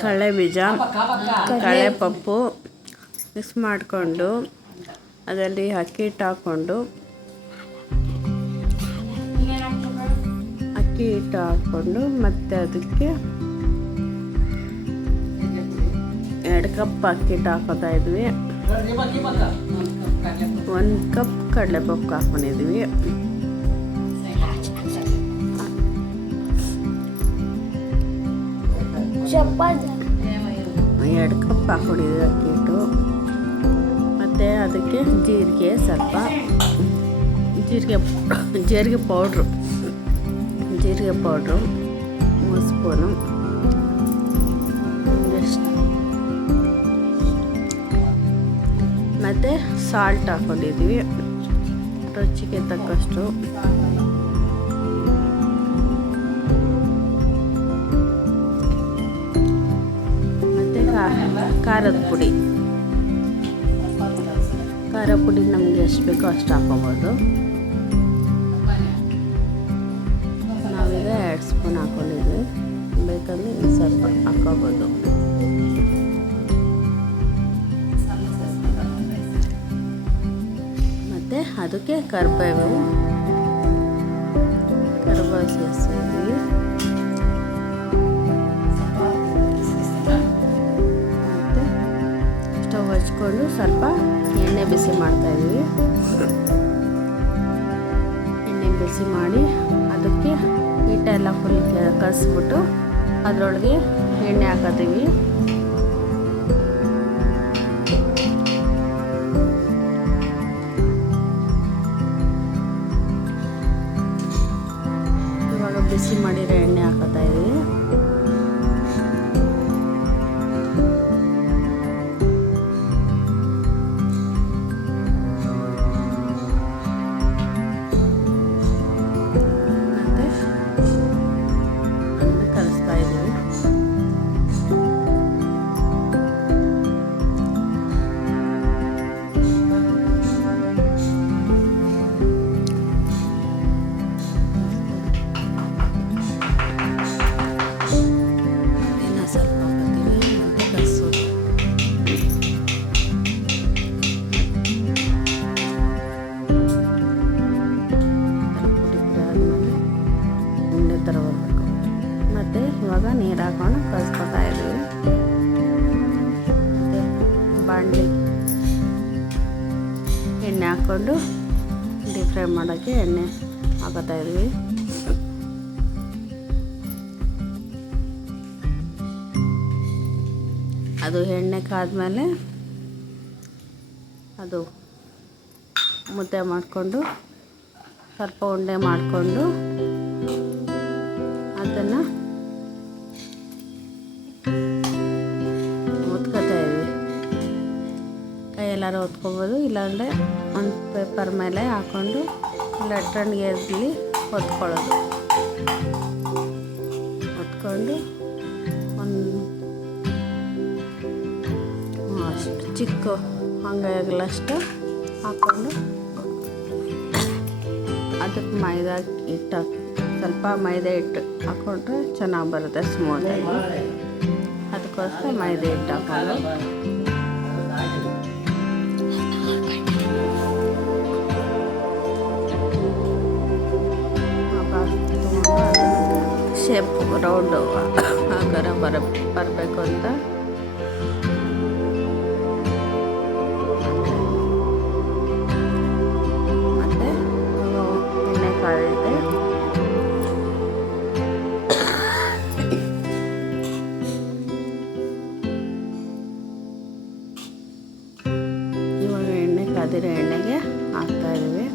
ಕಡಲೆ ಬೀಜ, ಕಡಲೆ ಪಪ್ಪು ಮಿಕ್ಸ್ ಮಾಡಿಕೊಂಡು ಅದರಲ್ಲಿ ಅಕ್ಕಿ ಹಿಟ್ಟು ಹಾಕ್ಕೊಂಡು ಮತ್ತು ಅದಕ್ಕೆ 2 ಕಪ್ ಅಕ್ಕಿ ಹಿಟ್ಟು ಹಾಕೋತಾ ಇದ್ವಿ. 1 ಕಪ್ ಕಡಲೆಪಪ್ಪು ಹಾಕ್ಕೊಂಡಿದ್ವಿ. 2 ಕಪ್ ಹಾಕ್ಕೊಂಡಿದ್ವಿ ಅಕ್ಕಿ ಹಿಟ್ಟು. ಮತ್ತು ಅದಕ್ಕೆ ಸ್ವಲ್ಪ ಜೀರಿಗೆ ಪೌಡ್ರು 3 ಸ್ಪೂನು, ಮತ್ತು ಸಾಲ್ಟ್ ಹಾಕ್ಕೊಂಡಿದ್ವಿ ರುಚಿಗೆ ತಕ್ಕಷ್ಟು. ಮತ್ತು ಖಾರದ ಪುಡಿ ನಮಗೆ ಎಷ್ಟು ಬೇಕೋ ಅಷ್ಟು ಹಾಕ್ಕೊಬೋದು. ನಾವೀಗ 2 ಸ್ಪೂನ್ ಹಾಕ್ಕೊಂಡಿದ್ವಿ, ಬೇಕಂದರೆ ಸ್ವಲ್ಪ ಹಾಕ್ಕೋಬೋದು. ಮತ್ತು ಅದಕ್ಕೆ ಕರಿಬೇವು ಸೇರಿಸಿದ್ವಿ. ಮತ್ತು ಸ್ಟವ್ ಹಚ್ಕೊಂಡು ಸ್ವಲ್ಪ ಎಣ್ಣೆ ಬಿಸಿ ಮಾಡ್ತಾಯಿದ್ವಿ. ಎಣ್ಣೆ ಬಿಸಿ ಮಾಡಿ ಅದಕ್ಕೆ ಹಿಟ್ಟೆಲ್ಲ ಫುಲ್ ಕಲಿಸ್ಬಿಟ್ಟು ಅದರೊಳಗೆ ಎಣ್ಣೆ ಹಾಕೋತೀವಿ. ಇವಾಗ ಬಿಸಿ ಮಾಡಿರೋ ಎಣ್ಣೆ ಹಾಕೋತಾ ಇದ್ದೀವಿ. ಮತ್ತು ಇವಾಗ ನೀರು ಹಾಕೊಂಡು ಕಲಿಸ್ಕೊತಾ ಇದ್ದೀವಿ. ಮತ್ತು ಬಾಣಲಿ ಎಣ್ಣೆ ಹಾಕ್ಕೊಂಡು ಡೀಪ್ ಫ್ರೈ ಮಾಡೋಕ್ಕೆ ಎಣ್ಣೆ ಹಾಕೋತಾ ಇದ್ವಿ. ಅದು ಎಣ್ಣೆ ಕಾದ್ಮೇಲೆ ಅದು ಮುದ್ದೆ ಮಾಡಿಕೊಂಡು ಸ್ವಲ್ಪ ಉಂಡೆ ಮಾಡಿಕೊಂಡು ಅದನ್ನು ಒತ್ಕೋತಾ ಇದ್ವಿ. ಕೈಯೆಲ್ಲರೂ ಒತ್ಕೊಬೋದು, ಇಲ್ಲಾಂದರೆ ಒಂದು ಪೇಪರ್ ಮೇಲೆ ಹಾಕ್ಕೊಂಡು ಲಟ್ರನ್ಗೆ ಇರಲಿ ಒತ್ಕೊಳ್ಳೋದು. ಒತ್ಕೊಂಡು ಅಷ್ಟು ಚಿಕ್ಕ ಅಂಗೈಗಳಷ್ಟು ಹಾಕ್ಕೊಂಡು ಅದಕ್ಕೆ ಮೈದಾ ಹಿಟ್ಟು ಸ್ವಲ್ಪ ಮೈದಾ ಹಿಟ್ಟು ಹಾಕ್ಕೊಂಡ್ರೆ ಚೆನ್ನಾಗಿ ಬರುತ್ತೆ ಸ್ಮೂತಾಗಿ. ಅದಕ್ಕೋಸ್ಕರ ಮೈದಾ ಹಿಟ್ಟು ಹಾಕೋದು. ಶೇಪ್ ರೌಂಡು ಆಕಾರ ಬರಬೇಕು ಅಂತ ಮತ್ತು ಎಣ್ಣೆ ಕಾದಿದೆ. ಇವಾಗ ಎಣ್ಣೆ ಕಾದಿರೋ ಎಣ್ಣೆಗೆ ಹಾಕ್ತಾಯಿದ್ದೀವಿ.